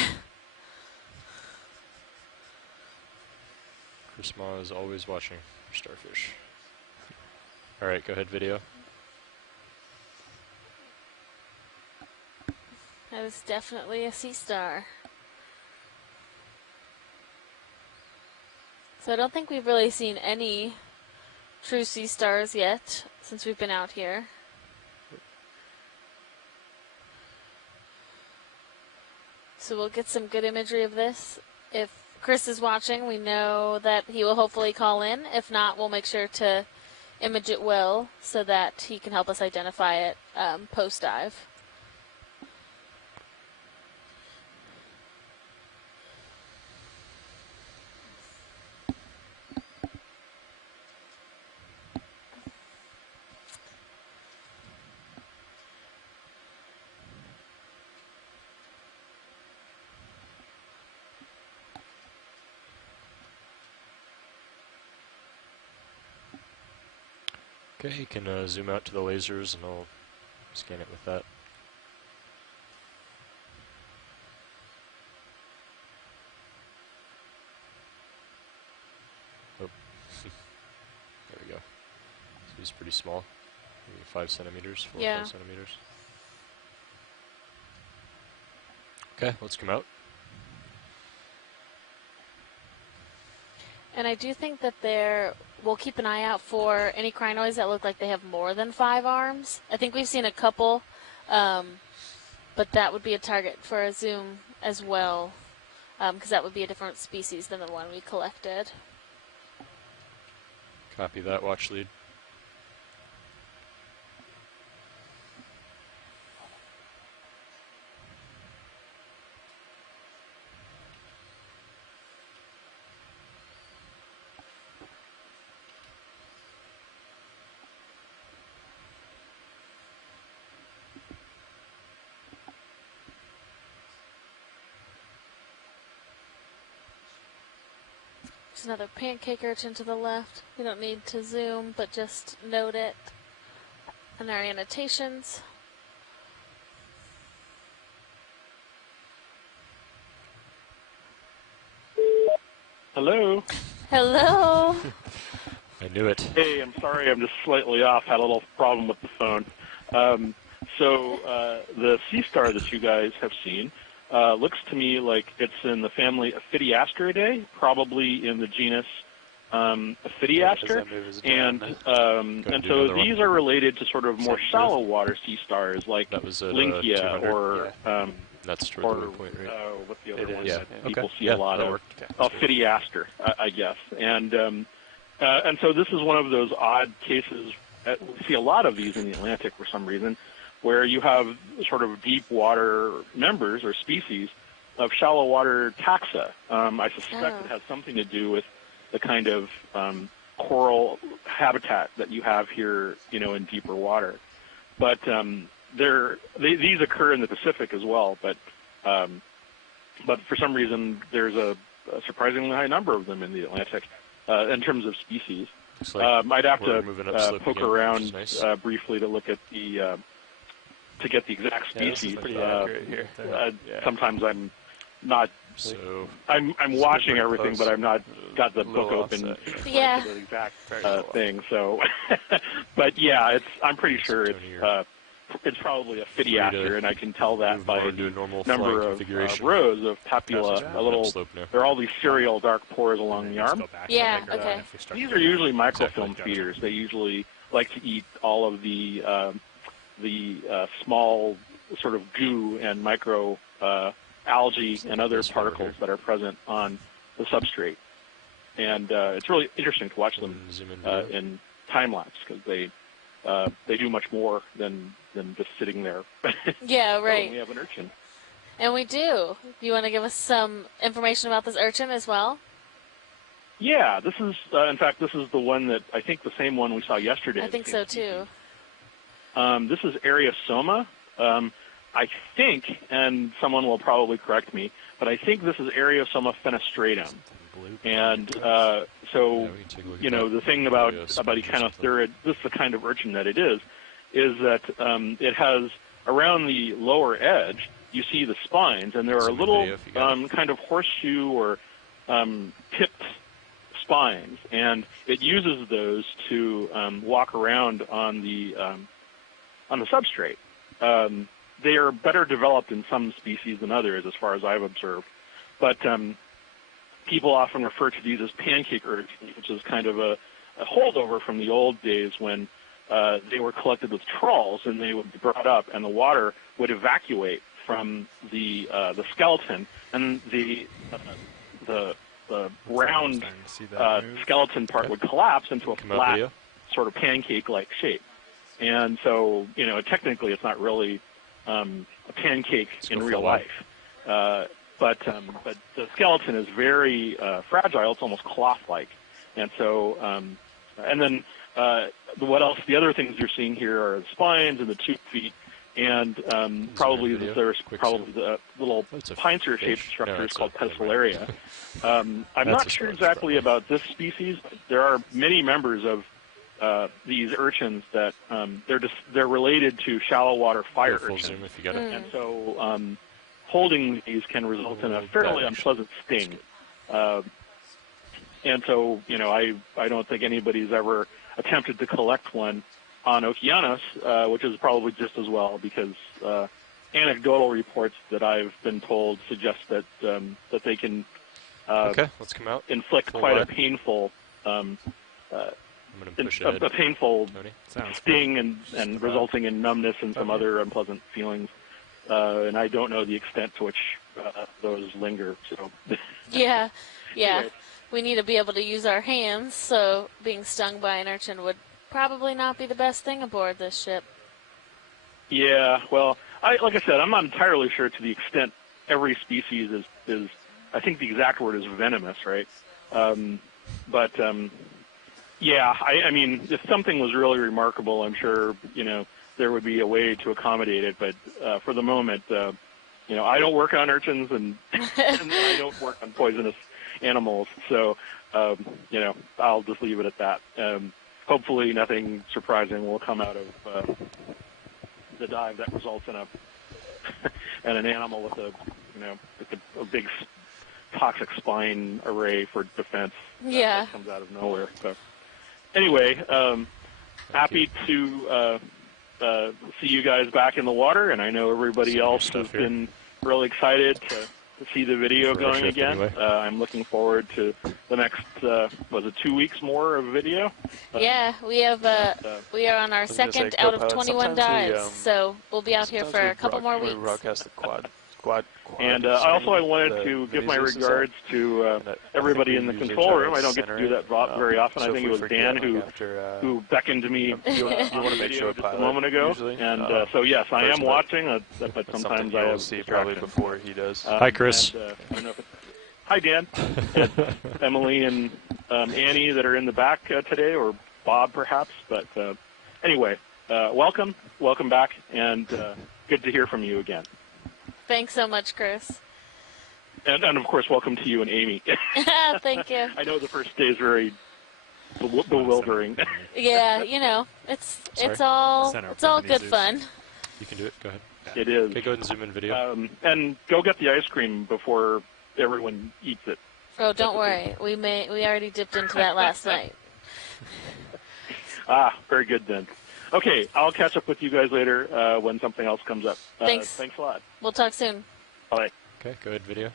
Chris Ma is always watching for starfish. All right, go ahead, video. That is definitely a sea star. So I don't think we've really seen any true sea stars yet since we've been out here. So we'll get some good imagery of this. If Chris is watching, we know that he will hopefully call in. If not, we'll make sure to image it well so that he can help us identify it post-dive. Okay, you can zoom out to the lasers and I'll scan it with that. Oh, there we go. So he's pretty small, maybe 5 centimeters, 4 or 5 centimeters. Okay, let's come out. And I do think that we'll keep an eye out for any crinoids that look like they have more than 5 arms. I think we've seen a couple, but that would be a target for a zoom as well, because that would be a different species than the one we collected. Copy that, watch lead. There's another pancake urchin to the left. We don't need to zoom, but just note it in our annotations. Hello. Hello. I knew it. Hey, I'm sorry, I'm just slightly off. Had a little problem with the phone. The sea star that you guys have seen looks to me like it's in the family Ophidiastridae, probably in the genus Ophidiaster. And so these are related to sort of more shallow water sea stars like Lynchia or that's toward the point, right? What's the other one that Okay. people see a lot of? Ophidiaster, I guess. And so this is one of those odd cases. We see a lot of these in the Atlantic for some reason, where you have sort of deep water members or species of shallow water taxa. I suspect it has something to do with the kind of coral habitat that you have here, in deeper water. But these occur in the Pacific as well. But for some reason, there's a surprisingly high number of them in the Atlantic in terms of species. Like I'd have to poke again, around nice. briefly to look at the to get the exact species. Pretty accurate here. Sometimes I'm not. So I'm watching everything, but I'm not got the book open. Yeah. For the exact thing. So, but yeah, I'm pretty sure it's probably a Ophidiaster, and I can tell that by the number of rows of papilla. There are all these serial dark pores along the arm. Yeah. Okay. These are usually microfilm feeders. They usually like to eat all of the small sort of goo and micro algae and other particles that are present on the substrate. And it's really interesting to watch them in time lapse because they do much more than just sitting there. Yeah, right. So we have an urchin. And we do. Do you want to give us some information about this urchin as well? Yeah, this is, in fact, this is the one that, I think the same one we saw yesterday. I think so, too. This is Ariosoma. I think, and someone will probably correct me, but I think this is Ariosoma fenestratum. And so, the thing about Echinothurid, this is the kind of urchin that it is that it has, around the lower edge, you see the spines, and there are little kind of horseshoe or tipped spines, and it uses those to walk around on the substrate. They are better developed in some species than others, as far as I've observed. But people often refer to these as pancake urchins, which is kind of a holdover from the old days when they were collected with trawls and they would be brought up and the water would evacuate from the skeleton, and the round skeleton part would collapse into a flat sort of pancake-like shape. And so, technically it's not really a pancake in real life. But the skeleton is very fragile. It's almost cloth-like. And so, and then what else? The other things you're seeing here are the spines and the 2 feet, and probably there's probably the little pincer-shaped structures called pedicularia. I'm not sure exactly about this species, but there are many members of these urchins that they're related to shallow water fire urchins, and so holding these can result in a fairly unpleasant sting. And so, I don't think anybody's ever attempted to collect one on Okeanos, which is probably just as well, because anecdotal reports that I've been told suggest that that they can let's come out. inflict quite a painful a painful sting and resulting in numbness and some other unpleasant feelings. And I don't know the extent to which those linger. So yeah. Anyway. We need to be able to use our hands, so being stung by an urchin would probably not be the best thing aboard this ship. Yeah, well, like I said, I'm not entirely sure to the extent every species is I think the exact word is venomous, right? Yeah, I mean, if something was really remarkable, I'm sure, there would be a way to accommodate it. But for the moment, I don't work on urchins and I don't work on poisonous animals. So, I'll just leave it at that. Hopefully nothing surprising will come out of the dive that results in an animal with a big toxic spine array for defense. That comes out of nowhere. So anyway, happy to see you guys back in the water, and I know everybody else has been really excited to see the video going again. Anyway. I'm looking forward to the next, 2 weeks more of video? Yeah, we have we are on our second out of 21 dives, so we'll be out here for a couple more weeks. We broadcast the quad. And also I wanted to give my regards to everybody in the control room. I don't get to do that very often. I think it was Dan who beckoned to me you want to make sure just a moment ago. And so yes, I am watching, but sometimes I have see probably before he does. Hi, Chris. And, I don't know hi, Dan. And Emily and Annie that are in the back today, or Bob perhaps. But anyway, welcome back, and good to hear from you again. Thanks so much, Chris. And of course, welcome to you and Amy. Thank you. I know the first day is very bewildering. Yeah, it's all good fun. You can do it. Go ahead. It is. Okay, go ahead and zoom in video. And go get the ice cream before everyone eats it. Oh, don't worry. We already dipped into that last night. Very good then. Okay, I'll catch up with you guys later when something else comes up. Thanks. Thanks a lot. We'll talk soon. Bye. Okay, go ahead, video.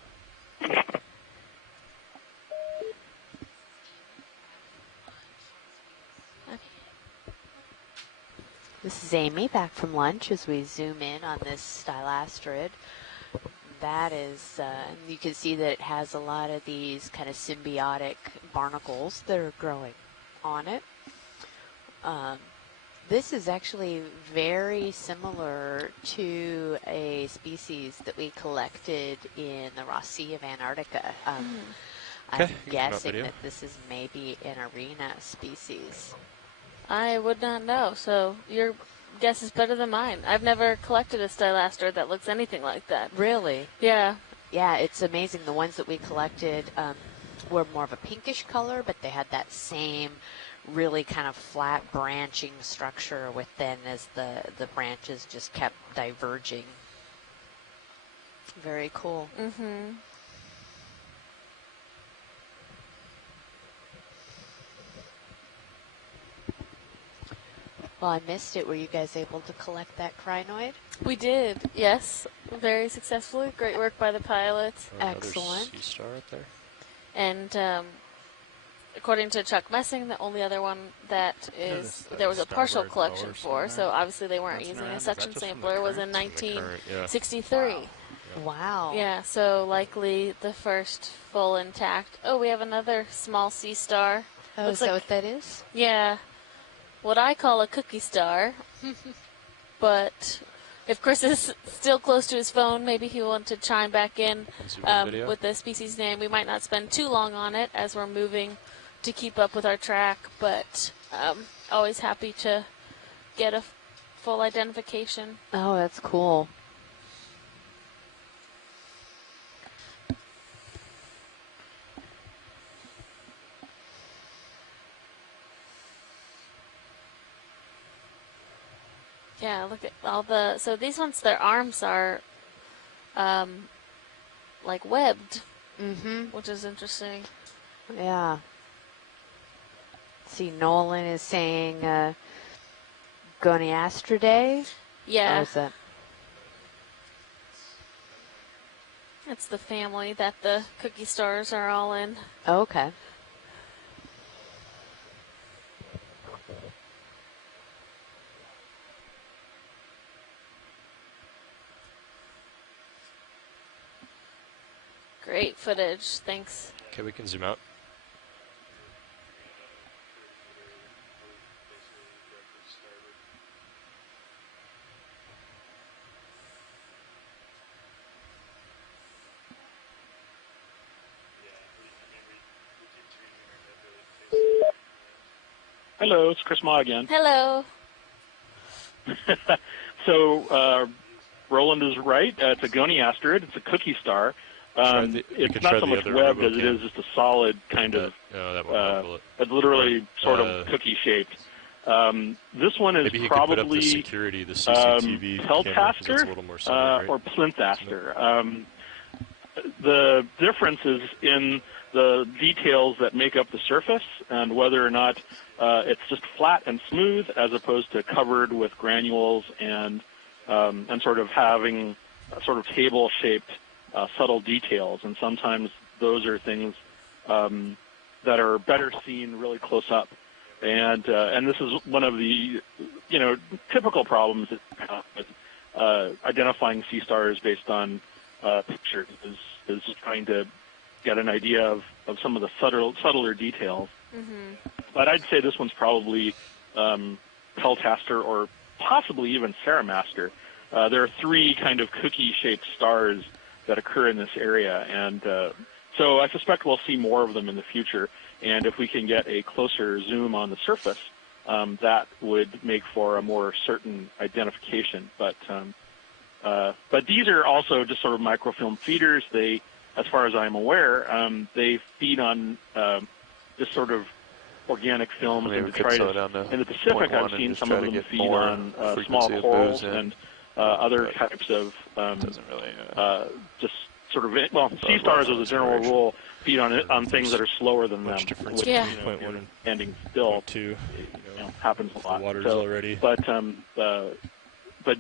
This is Amy back from lunch as we zoom in on this stylasterid. That is, you can see that it has a lot of these kind of symbiotic barnacles that are growing on it. This is actually very similar to a species that we collected in the Ross Sea of Antarctica. I'm guessing that this is maybe an arena species. I would not know, so your guess is better than mine. I've never collected a stylaster that looks anything like that. Really? Yeah. Yeah, it's amazing. The ones that we collected were more of a pinkish color, but they had that same really kind of flat branching structure within as the branches just kept diverging. Very cool. Mm-hmm. Well, I missed it. Were you guys able to collect that crinoid? We did, yes. Very successfully. Great work by the pilots. Excellent. Sea star up there. And according to Chuck Messing, the only other one that there was a partial collection for, so obviously they weren't using a suction sampler, was in 1963. Wow. Yeah, so likely the first full intact. Oh, we have another small sea star. Oh, is that what that is? Yeah, what I call a cookie star. But if Chris is still close to his phone, maybe he will want to chime back in with the species name. We might not spend too long on it as we're moving to keep up with our track, but always happy to get a full identification. Oh, that's cool. Yeah, look at all so these ones, their arms are like webbed, which is interesting. Yeah. See, Nolan is saying Goniastridae. Yeah. What is that? It's the family that the cookie stars are all in. Oh, okay. Great footage. Thanks. Okay, we can zoom out. Hello, it's Chris Ma again. Hello. So Roland is right. It's a goniasterid. It's a cookie star. It's not so much webbed as it is just a solid kind of, it's literally sort of cookie-shaped. This one is maybe probably could put up the security, the CCTV Peltaster or Plinthaster. The difference is in the details that make up the surface and whether or not it's just flat and smooth as opposed to covered with granules and sort of having a sort of table-shaped subtle details. And sometimes those are things that are better seen really close up. And this is one of the typical problems with identifying sea stars based on pictures is trying to get an idea of some of the subtler details. But I'd say this one's probably Peltaster or possibly even Ceramaster. There are three kind of cookie-shaped stars that occur in this area, and so I suspect we'll see more of them in the future. And if we can get a closer zoom on the surface, that would make for a more certain identification. But these are also just sort of microfilm feeders. They, as far as I'm aware, they feed on just sort of organic films and detritus. In the Pacific, I've seen some of them feed on small corals and other types of just sort of sea stars as a general rule feed on things that are slower than them, which standing still happens a lot. Water's already. But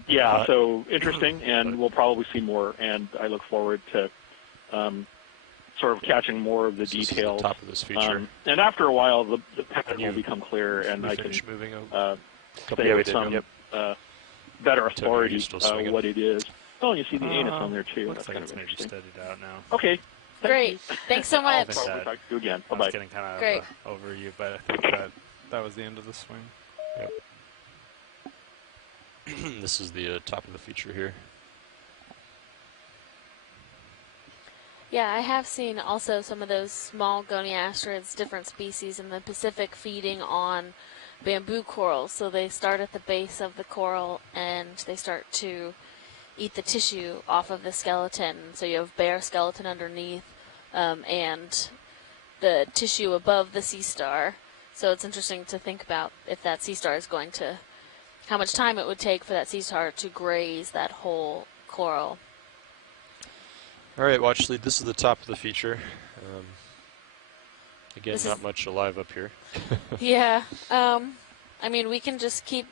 yeah, so interesting, and we'll probably see more. And I look forward to sort of catching more of the details. The top of this feature. And after a while, the pattern will become clear, and I can say with some better authority what it is. Oh, you see the anus on there too. Looks like it's maybe studied out now. Okay. Great. Thanks so much. We'll talk to you again. I Bye-bye. was getting kind of overview, but I think that was the end of the swing. Yep. This is the top of the feature here. Yeah, I have seen also some of those small goniasterids, different species in the Pacific, feeding on bamboo corals. So they start at the base of the coral and they start to eat the tissue off of the skeleton. So you have bare skeleton underneath and the tissue above the sea star. So it's interesting to think about if that sea star is going to, how much time it would take for that sea star to graze that whole coral. All right, watch lead. This is the top of the feature. Again, not much alive up here. Yeah. I mean, we can just keep